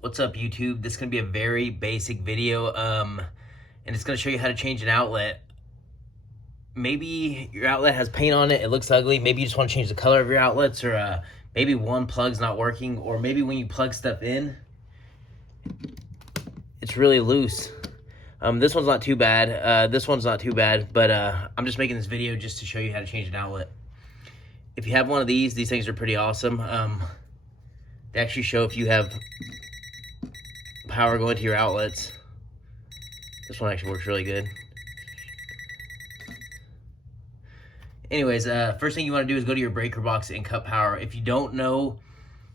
What's up, YouTube? This is gonna be a very basic video, and it's gonna show you how to change an outlet. Maybe your outlet has paint on it, it looks ugly. Maybe you just want to change the color of your outlets, or maybe one plug's not working, or maybe when you plug stuff in, it's really loose. This one's not too bad. This one's not too bad, but I'm just making this video just to show you how to change an outlet. If you have one of these things are pretty awesome. They actually show if you have power going to your outlets. This one actually works really good. Anyways, first thing you want to do is go to your breaker box and cut power. If you don't know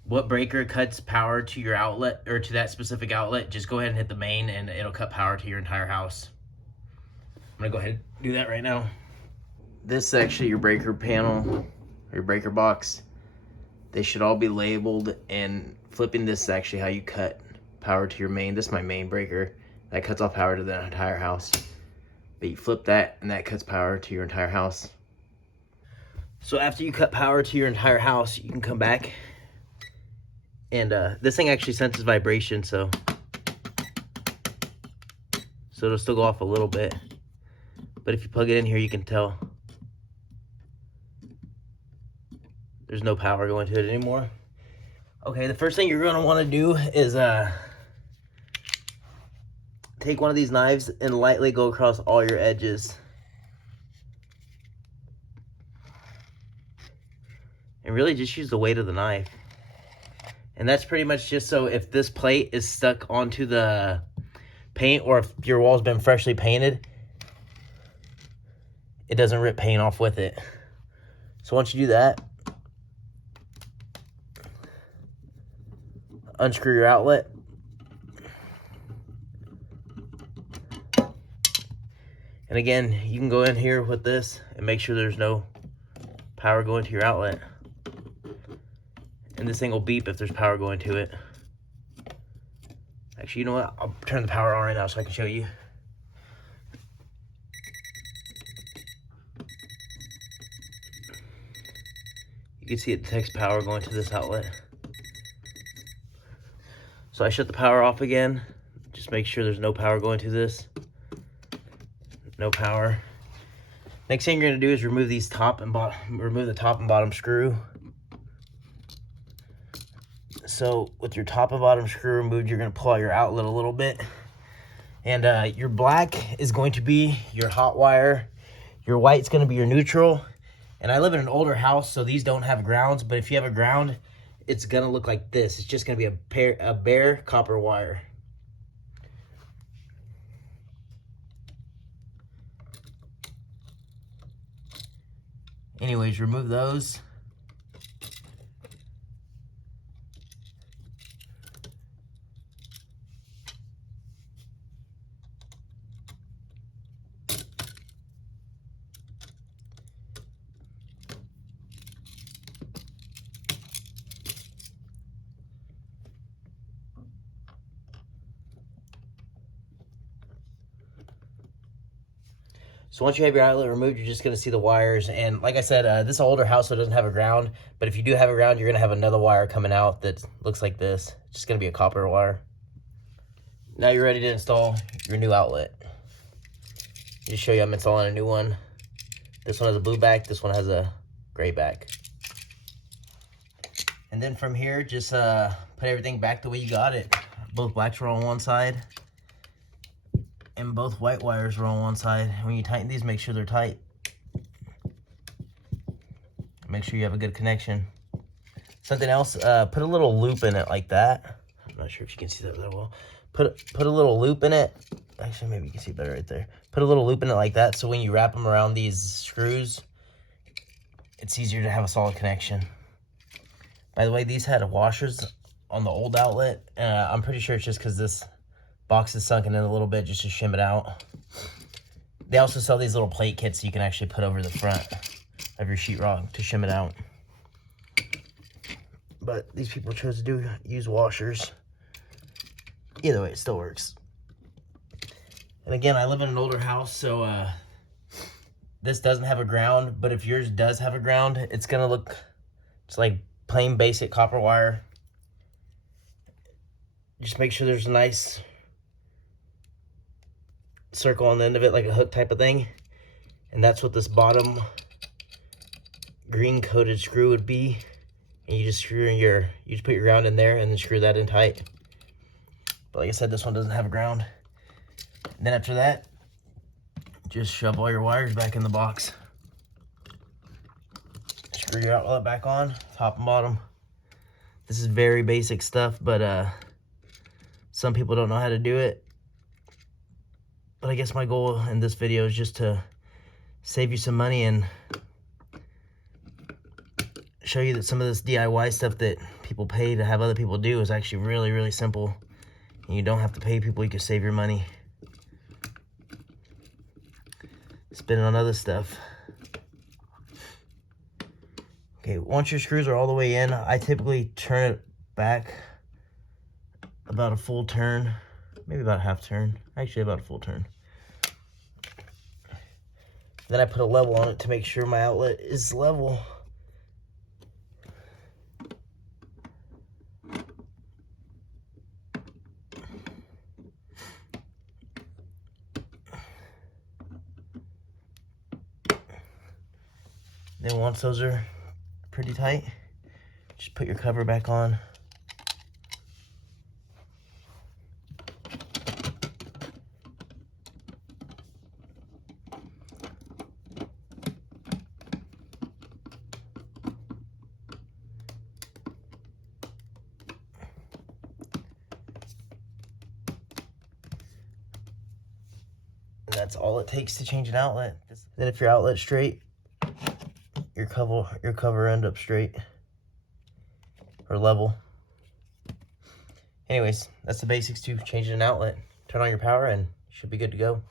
what breaker cuts power to your outlet or to that specific outlet, just go ahead and hit the main and it'll cut power to your entire house. I'm gonna go ahead and do that right now. This is actually your breaker panel, your breaker box. They should all be labeled, and flipping this is actually how you cut power to your main. This is my main breaker. That cuts off power to the entire house. But you flip that and that cuts power to your entire house. So after you cut power to your entire house, you can come back and this thing actually senses vibration, so it'll still go off a little bit. But if you plug it in here, you can tell there's no power going to it anymore. Okay, the first thing you're gonna wanna do is take one of these knives and lightly go across all your edges. And really just use the weight of the knife. And that's pretty much just so if this plate is stuck onto the paint, or if your wall's been freshly painted, it doesn't rip paint off with it. So once you do that, unscrew your outlet. And again, you can go in here with this and make sure there's no power going to your outlet. And this thing will beep if there's power going to it. Actually, you know what? I'll turn the power on right now so I can show you. You can see it detects power going to this outlet. So I shut the power off again. Just make sure there's no power going to this. No power. Next thing you're gonna do is remove these top and bottom screw. So with your top and bottom screw removed, you're gonna pull out your outlet a little bit. And your black is going to be your hot wire. Your white's gonna be your neutral. And I live in an older house, so these don't have grounds, but if you have a ground, it's gonna look like this. It's just gonna be a bare copper wire. Anyways, remove those. So once you have your outlet removed, you're just gonna see the wires. And like I said, this is an older house, so it doesn't have a ground. But if you do have a ground, you're gonna have another wire coming out that looks like this. It's just gonna be a copper wire. Now you're ready to install your new outlet. Just show you I'm installing a new one. This one has a blue back, this one has a gray back. And then from here, just put everything back the way you got it. Both blacks are on one side, and both white wires are on one side. When you tighten these, make sure they're tight. Make sure you have a good connection. Something else, put a little loop in it like that. I'm not sure if you can see that very well. Put a little loop in it. Actually, maybe you can see it better right there. Put a little loop in it like that, so when you wrap them around these screws, it's easier to have a solid connection. By the way, these had washers on the old outlet. I'm pretty sure it's just because this box is sunken in a little bit, just to shim it out. They also sell these little plate kits you can actually put over the front of your sheetrock to shim it out. But these people chose to use washers. Either way, it still works. And again, I live in an older house, so this doesn't have a ground, but if yours does have a ground, it's gonna look just like plain basic copper wire. just make sure there's a nice circle on the end of it, like a hook type of thing. And that's what this bottom green coated screw would be. And you just you just put your ground in there and then screw that in tight. But like I said, this one doesn't have a ground. And then after that, just shove all your wires back in the box. Screw your outlet back on, top and bottom. This is very basic stuff, but some people don't know how to do it. But I guess my goal in this video is just to save you some money and show you that some of this DIY stuff that people pay to have other people do is actually really, really simple. And you don't have to pay people, you can save your money spending on other stuff. Okay, once your screws are all the way in, I typically turn it back about a full turn, maybe about a half turn, actually about a full turn. Then I put a level on it to make sure my outlet is level. Then once those are pretty tight, just put your cover back on. And that's all it takes to change an outlet. Then if your outlet's straight, your cover end up straight or level. Anyways, that's the basics to changing an outlet. Turn on your power and you should be good to go.